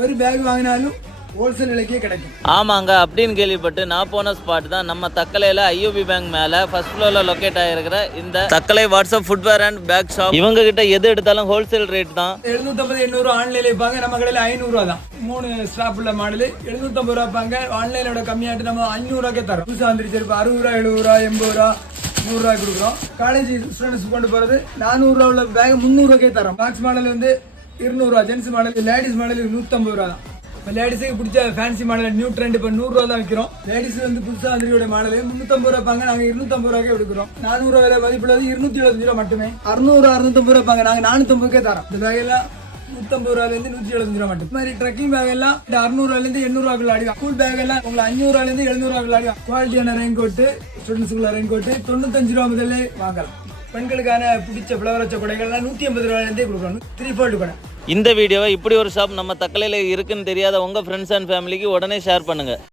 ஒரு பேக் வாங்கினாலும் ஹோல்சேல் விலைக்கே கிடைக்கும். ஆமாங்க, அப்படின்னு கேள்விப்பட்டு நான் போன ஸ்பாட் தான் நம்ம தக்கலையில் ஐஓபி பேங்க் மேலே ஃபர்ஸ்ட் ஃப்ளோரில் லொக்கேட் ஆகிருக்கிற இந்த Thuckalay WhatsApp footwear and bag shop. இவங்க கிட்ட எது எடுத்தாலும் ஹோல்சேல் ரேட் தான். 750 800 ஆன்லைன்ல இருப்பாங்க, நம்ம கடையில் 500 தான். 3 ஸ்டாப் உள்ள மாடல் 750 ரூபா இருப்பாங்க. ஆன்லைனோட கம்மியாட்டு நம்ம 500 ரூபாய்க்கே தரோம். புதுசாக வந்துருச்சு, 60 ரூபா 70 ரூபா 80 ரூபா 100 ரூபாய் கொடுக்குறோம். காலேஜ் ஸ்டூடெண்ட்ஸ் கொண்டு போகிறது 400 ரூபா உள்ள பேக் 300 ரூபாய்க்கே தரோம். பாக்ஸ் மாடல் வந்து 200 ரூபா, ஜென்ஸ் மாடல். லேடிஸ் மாடல் 150 ரூபா தான். லேடிஸுக்கு பிடிச்ச ஃபேன்சி மாடல் நியூ ட்ரெண்ட் இப்போ 100 ரூபா தான் விற்கிறோம். லேடிஸ் வந்து புதுசாக வந்துருக்கிற மாடல் 350 ரூபா இருப்பாங்க, நாங்கள் 250 ரூபாய்க்கே எடுக்கிறோம். 400 ரூபா விலை மதிப்புள்ளது 275 ரூபா மட்டுமே. 600 650 ரூபா இருப்பாங்க, நாங்கள் 450 தரோம். இந்த பேக்கெல்லாம் 150 ரூபாயிலேருந்து 175 ரூபா மட்டும். இந்த மாதிரி ட்ரெக்கிங் பேக் எல்லாம் 600 ரூபாயிலேருந்து 800 ரூபாய்க்குள்ள அடிக்கும். ஸ்கூல் பேக் எல்லாம் உங்களுக்கு 500 ரூபாயிலேருந்து 700 ரூபாய்க்குள்ள அடிக்கும். குவாலிட்டியான ரெயின் கோட்டு, ஸ்டூடெண்ட்ஸுக்குள்ள ரெயின் கோட்டு 95 ரூபா முதல்ல வாங்கலாம். பெண்களுக்கான பிடிச்ச ஃப்ளவர் வச்ச கொடைகள்லாம் 150 ரூபாயிலேருந்தே கொடுக்குறோம். 3 fold கொடை. இந்த வீடியோவை இப்படி ஒரு ஷாப் நம்ம தக்கலையில் இருக்குன்னு தெரியாத உங்கள் ஃப்ரெண்ட்ஸ் அண்ட் ஃபேமிலிக்கு உடனே ஷேர் பண்ணுங்கள்.